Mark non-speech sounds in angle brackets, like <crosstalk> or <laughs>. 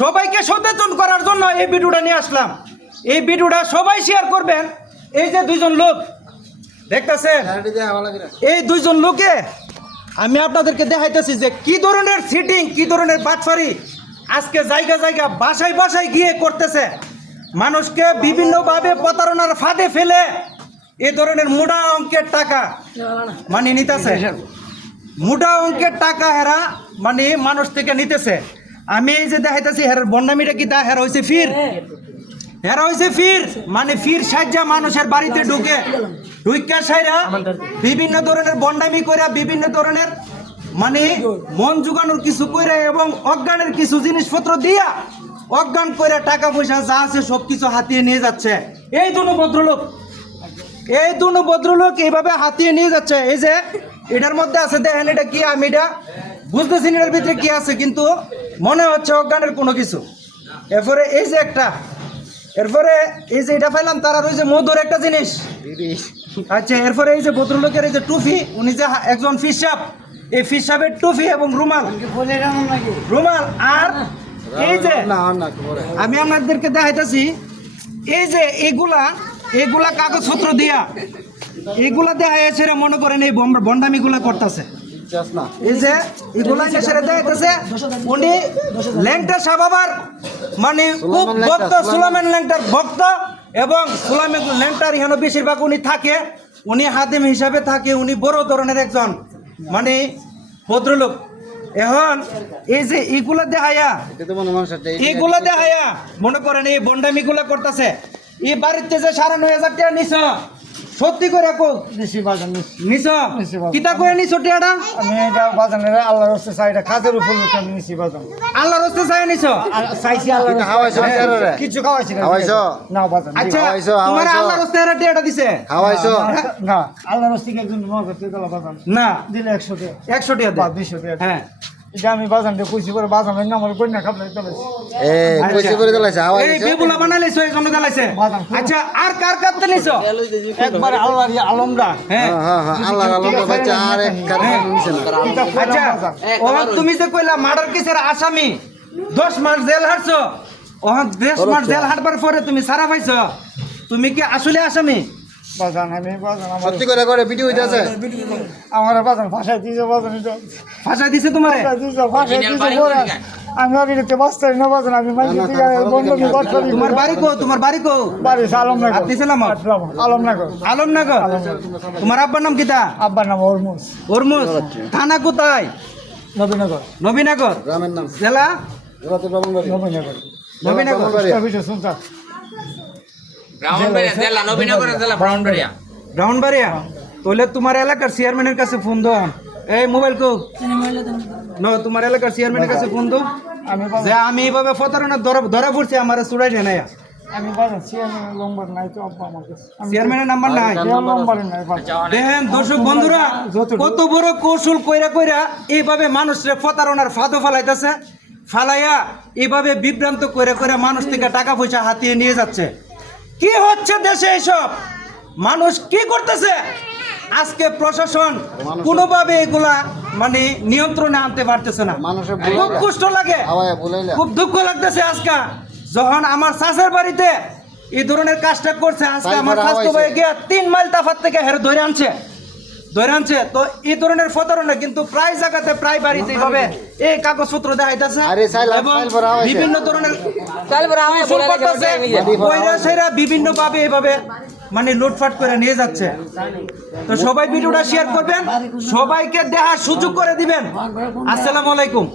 সবাইকে সচেতন করার জন্য এই ভিডিওটা নিয়ে আসলাম। এই ভিডিওটা সবাই শেয়ার করবেন। এই যে দুইজন লোক দেখতেছেন? এই দুইজন লোকে আমি আপনাদেরকে দেখাইতেছি যে কি ধরনের সিটিং কি ধরনের বাটফারি আজকে জায়গা জায়গা বাসায় বাসায় গিয়ে করতেছে। মানুষকে বিভিন্নভাবে প্রতারণার ফাঁদে ফেলে এ ধরনের মোটা অঙ্কের টাকা মানে নিতেছে। মোটা অঙ্কের টাকা হেরা মানে মানুষ থেকে নিতেছে। আমি এই যে দেখাইতেছি হেরার বন্ডামিটা কি তা হেরা হয়েছে ফির। হেরা হয়েছে ফির। মানে ফির সাজ্জা মানুষের বাড়িতে ঢুকে। ঢুইকা সাইরা বিভিন্ন ধরনের বন্ডামি করে বিভিন্ন ধরনের মানে মন জুগানোর কিছু করে এবং অজ্ঞানের কিছু জিনিসপত্র দিয়া অজ্ঞান করে টাকা পয়সা যা আছে সব কিছু হাতিয়ে নিয়ে যাচ্ছে। এই দুনো ভদ্রলোক এই দুনো ভদ্রলোক এইভাবে হাতিয়ে নিয়ে যাচ্ছে। এই যে এটার মধ্যে আছে দেখেন এটা কি আমি এটা? বুঝতেছি এটার ভিতরে কি আছে কিন্তু মনে হচ্ছে অজ্ঞানের কোনো কিছু। এরপরে এই যে একটা এরপরে এই যে এটা পাইলাম তার আর ওই যে মধুর একটা জিনিস। আচ্ছা এরপরে এই যে ভদ্রলোকের এই যে টুফি উনি যে একজন ফিসাব এই ফিসাবের টুফি এবং রুমাল। রুমাল আর এই যে আমি আপনাদেরকে দেখাইতেছি এই যে এগুলা এগুলা কাগজপত্র দিয়া এগুলা দেখা মনে করেন এই বন্ডামি গুলা করতেছে। এই যে এগুলা সেটা দেখাইতেছে উনি ল্যাংটা সাবাবার মানে খুব ভক্ত সুলামেন ল্যাংটার ভক্ত এবং সুলামেন ল্যাংটার এখানে বেশিরভাগ উনি থাকে। উনি হাতিম হিসাবে থাকে উনি বড় ধরনের একজন মানে ভদ্রলোক। এখন এই যে এগুলা দেখায়া এগুলা দেখায়া মনে করেন এই বন্ডামি গুলা করতেছে। এই বাড়িতে যে সাড়ে নয় হাজার টাকা নিছ সত্যি করে কো বাজান। নিছ। কিতা করে নিছ টাকাটা আমি এটা বাজানের আল্লাহর হস্তে চাই এটা কাজের উপর লোক আমি নিছি বাজান। আল্লাহর হস্তে চাই নিছ চাইছি আল্লাহর এটা হস্তে। খাওয়াইছো হ্যাঁ, কিছু খাওয়াইছি না খাওয়াইছো? না বাজান। আচ্ছা তোমার আল্লাহর এরা টাকাটা দিছে? খাওয়াইছো না আল্লাহর হস্তে একজন দিয়ে দিলা বাজান? না। দিলে একশো টাকা একশো টাকা বা দে দুইশো টাকা হ্যাঁ। এটা আমি বাজান দিয়ে কইছি করে বাজানের নামের কন্যা খাবলাই দিলাম এ কইছে করে দিলাইছে হাওয়াই এই বেবুলা বানাইছো এই জন্য গালাইছে আচ্ছা আর কার নিছ? একবার আল্লাহর আলমরা হ্যাঁ। হ্যাঁ হ্যাঁ বাচ্চা আর এক আচ্ছা ওহন তুমি যে কইলা মার্ডার কেসের আসামি দশ মাস জেল হারছো ওহন দশ মাস জেল হারবার পরে তুমি সারা পাইছো। তুমি কি আসলে আসামি? বাজান আমি বাজান আমার সত্যি করে করে ভিডিও হইতাছে। আমার বাজান দিয়েছে বাজান দিছে তোমারে? ভাষায় দিয়েছে আমি আর বাঁচতে না বাজান আমি মাইকে বন্ধ নি বাদ করি তোমার বাড়ি কো তোমার বাড়ি কো? বাড়ি আলমনগর। আপনি সালামত? আলমনগর। আলমনগর। তোমার আব্বার নাম কিতা? আব্বার নাম হরমুজ হরমুজ থানা কোথায়? নবীনগর। নবীনগর? গ্রামের নাম। জেলা? জেলাতে ব্রাহ্মণবাড়ি। নবীনগর। নবীনগর। ব্রাহ্মণবাড়িয়া তাহলে তোমার এলাকার চেয়ারম্যানের কাছে ফোন দাও। এই মোবাইল কো। <laughs> ন তোমার এলাকার চেয়ারম্যানের কাছে ফোন দাও। আমি যে আমি এইভাবে প্রতারণা ধরা ধরা পড়ছি আমার চুড়াই আমি চেয়ারম্যানের নম্বর নাই তো আমার কাছে। চেয়ারম্যানের নাম্বার নাই। নম্বর দেখেন দর্শক বন্ধুরা কত বড় কৌশল কইরা কইরা এইভাবে মানুষরে প্রতারণার ফাঁদও ফালাইতেছে। ফালাইয়া এভাবে বিভ্রান্ত করে করে মানুষ থেকে টাকা পয়সা হাতিয়ে নিয়ে যাচ্ছে। কি হচ্ছে দেশে এইসব মানুষ কি করতেছে? আজকে প্রশাসন কোনোভাবে এগুলা মানে নিয়ন্ত্রণে আনতে পারতেছে না। খুব কষ্ট লাগে। খুব দুঃখ লাগতেছে আজকে। যখন আমার চাষের বাড়িতে এই ধরনের কাজটা করছে আজকে আমার স্বাস্থ্য। ভাই গিয়ে তিন মাইল তাফাত থেকে হেরে ধরে আনছে। ধরে আনছে। তো এই ধরনের প্রতারণা কিন্তু প্রায় জায়গাতে প্রায় বাড়িতে এইভাবে এই কাগজপত্র দেখাইতেছে আরে। বিভিন্ন ধরনের বিভিন্ন ভাবে এভাবে মানে লুটফাট করে নিয়ে যাচ্ছে। তো সবাই ভিডিওটা শেয়ার করবেন। সবাইকে দেখার সুযোগ করে দিবেন। আসসালামু আলাইকুম।